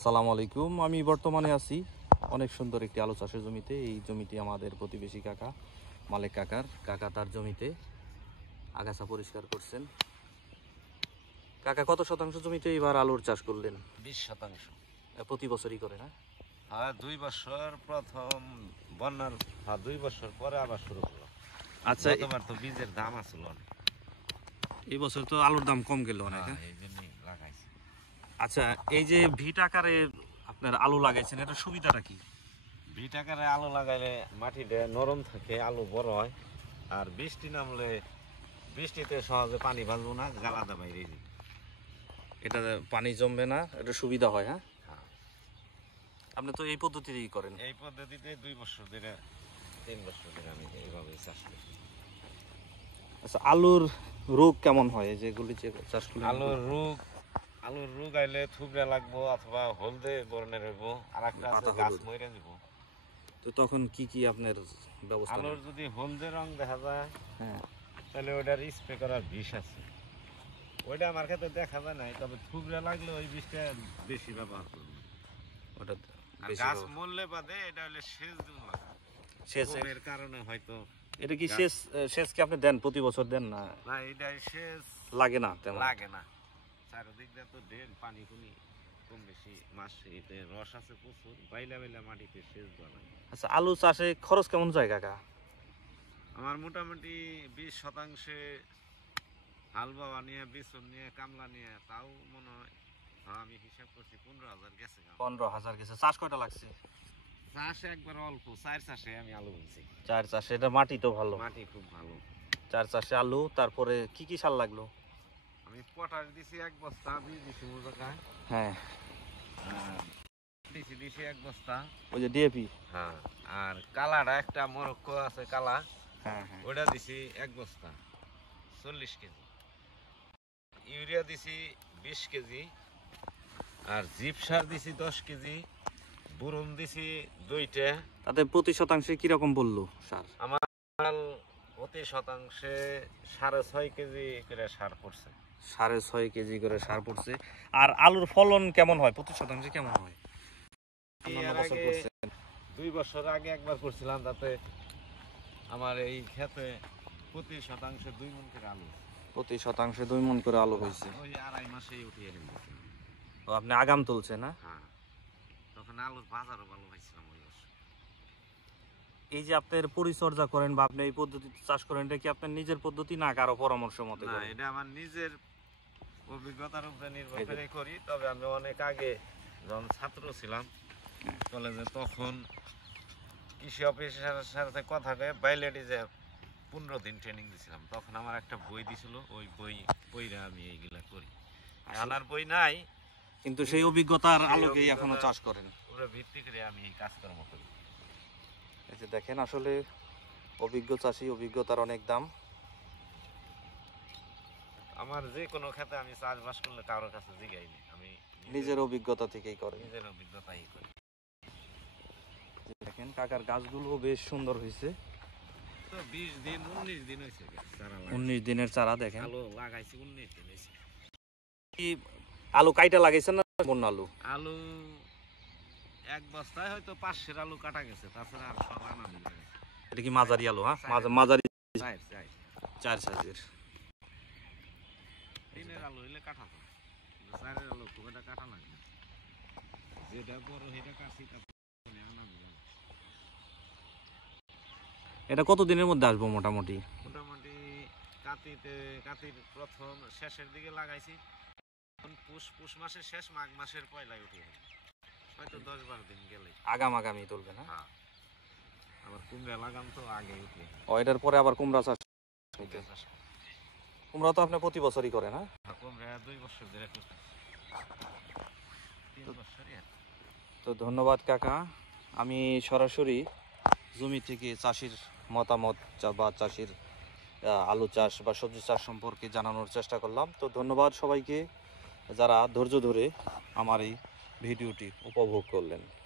আসসালামু আলাইকুম। আমি বর্তমানে আছি অনেক সুন্দর একটি আলু চাষের জমিতে। এই জমিটি আমাদের প্রতিবেশী কাকা মালেক কাকা তার জমিতে আগাছা পরিষ্কার করছেন। কাকা কত শতাংশ জমিতে এবার আলুর চাষ করলেন? 20%। প্রতি বছরই করে না? হ্যাঁ, 2 বছর প্রথম বন্যার 2 বছর পরে আবার শুরু করলো। আচ্ছা, গতবার তো বীজের দাম আসলো অনেক। এই বছর তো আলুর দাম কম গেল অনেক। এই জন্যই লাগাইছি। আচ্ছা, এই যে ভিট আকারে আপনার আলু লাগাইছেন, এটা সুবিধাটা কি? ভিট আকারে আলু লাগাইলে মাটিটা নরম থাকে, আলু বড় হয়। আর বৃষ্টি নামলে বৃষ্টিতে সহজে পানি ভালবো না, গালাদা বাইরে যাবে। এটা পানি জমবে না, এটা সুবিধা হয়। হ্যাঁ, হ্যাঁ, আপনি তো এই পদ্ধতিতেই করেন? এই পদ্ধতিতে 2 বছর ধরে 3 বছর ধরে আমি এইভাবে চাষ করি। আচ্ছা, আলুর রোগ কেমন হয় যেগুলি যে চাষ করি? আলুর রোগ আইলে থুবড়া লাগবো অথবা হলদে বর্ণের হইব, আর একটা আছে গাছ মরে যাব। তো তখন কি কি আপনার ব্যবস্থা? আলুর যদি হলদে রং দেখা যায়, হ্যাঁ, তাহলে ওইটার স্প্রে করার বিষ আছে। ওইটা আমার ক্ষেত্রে দেখা যায় নাই, তবে থুবড়া লাগলে ওই বিষটা বেশি ব্যবহার করবো। ওটা আর গাছ মরলে বাদে এটা হলে সেচ দিন লাগা, সেচের কারণে হয়তো। এটা কি সেচ কি আপনি দেন প্রতি বছর দেন না? না, এটা সেচ লাগে না, তেমন লাগে না। চারিদিক দিয়ে তো ড্রেন, পানি পুনি কম বেশি মাছ, এতে রস আছে প্রচুর, বাইলা বাইলা মাটিতে সেচ দেওয়া লাগে। আচ্ছা, আলু চাষে খরচ কেমন যায় কাকা? আমার মোটামুটি 20% হাল বাওয়া নিয়ে, বিচন নিয়ে, কামলা নিয়ে, তাও মনে হয় আমি হিসাব করছি 15,000 গেছে। 15,000 গেছে। চাষ কয়টা লাগছে? চাষ একবার অল্প, 4 চাষে আমি আলু বলছি। 4 চাষে? এটা মাটি তো ভালো, মাটি খুব ভালো। 4 চাষে আলু। তারপরে কি কি সার লাগলো? আমি পটাশ দিছি 1 বস্তা, বীজ দিছি মোজাকায়। হ্যাঁ, দিছি 1 বস্তা। ওই যে ডিএপি। হ্যাঁ, আর কালাটা একটা মরক্কো আছে কালা, হ্যাঁ হ্যাঁ, ওটা দিছি 1 বস্তা, 40 কেজি। ইউরিয়া দিছি 20 কেজি, আর জিপ সার দিছি 10 কেজি, বুরন দিছি 2টা। তাতে প্রতি শতাংশে কিরকম বললো সার? আমার প্রতি শতাংশে 6.5 কেজি করে সার পড়ছে। 6.5 কেজি করে সার পড়ছে। আর আলুর ফলন কেমন হয় প্রতি শতাংশে, কেমন হয়? এর আগে 2 বছর আগে একবার করছিলাম, তাতে আমার এই ক্ষেতে প্রতি শতাংশে 2 মণ করে আলু। প্রতি শতাংশে 2 মণ করে আলু হয়েছে। ওই 2.5 মাসেই উঠিয়ে ফেলছি। তো আপনি আগাম তুলছে না? হ্যাঁ, তখন আলুর বাজারও ভালো পাইছিলাম ওই বছর। এই যে আপনার পরিচর্যা করেন বা আপনি এই পদ্ধতিতে চাষ করেন, এটা কি আপনার নিজের পদ্ধতি না কারো পরামর্শ মতে? না, এটা আমার নিজের অভিজ্ঞতার উপরে নির্ভর করে করি। তবে আমি অনেক আগে যখন ছাত্র ছিলাম কলেজে, তখন কৃষি অফিসারের সাথে কথা কয়ে বাইলেটি যে 15 দিন ট্রেনিং দিয়েছিলাম, তখন আমার একটা বই দিছিল, ওই বইরা আমি এইগুলা করি। আনার বই নাই, কিন্তু সেই অভিজ্ঞতার আলোকেই এখনো চাষ করেন। ওরা ভিত্তি করে আমি এই কাজকর্ম করি। এই যে দেখেন, আসলে অভিজ্ঞ চাষি, অভিজ্ঞতার অনেক দাম। আমার যে কোনো ক্ষেত্রে আমি চাষবাস করলে কারোর কাছে জিগাইনি, আমি নিজের অভিজ্ঞতা থেকেই করেন। নিজের অভিজ্ঞতাই করি। দেখেন কাকার গাছগুলো বেশ সুন্দর হয়েছে। তো 20 দিন 19 দিন হয়েছে চারা লাগাই। 19 দিনের চারা। দেখেন আলু লাগাইছি 19 দিন হয়েছে। কি আলু কাইটা লাগাইছেন না বন্য আলু? আলু 1 বস্তায় হয়তো 500 আলু কাটা গেছে, তাছাড়া আর সব আনামি লাগাইছে। এটা কি মাঝারি আলু? হ্যাঁ, মাঝারি 4 সাইজের। তিনের আলু হইলে কাটা যায়, কিন্তু 4-এর আলু খুব একটা কাটা লাগে না। যেটা বড় সেটা কাছি, তারপরে আনামি লাগে। এটা কত দিনের মধ্যে আসবো মোটামুটি? মোটামুটি কাতির প্রথম শেষের দিকে লাগাইছি, পুষ মাসের শেষ, মাঘ মাসের পয়লায় উঠে হয়তো 10-12 দিন গেলে আগামী তুলবে না? হ্যাঁ, আবার কুমড়া লাগাম তো আগে উঠে। এটার পরে আবার কুমড়া চাষ। কুমড়া তো আপনি প্রতি বছরই করেন? হ্যাঁ, কুমড়া 2 বছর ধরে করছি, 3 বছরই। তো ধন্যবাদ কাকা। আমি সরাসরি জমি থেকে চাষির মতামত বা চাষির আলু চাষ বা সবজি চাষ সম্পর্কে জানানোর চেষ্টা করলাম। তো ধন্যবাদ সবাইকে যারা ধৈর্য ধরে আমার এই ভিডিওটি উপভোগ করলেন।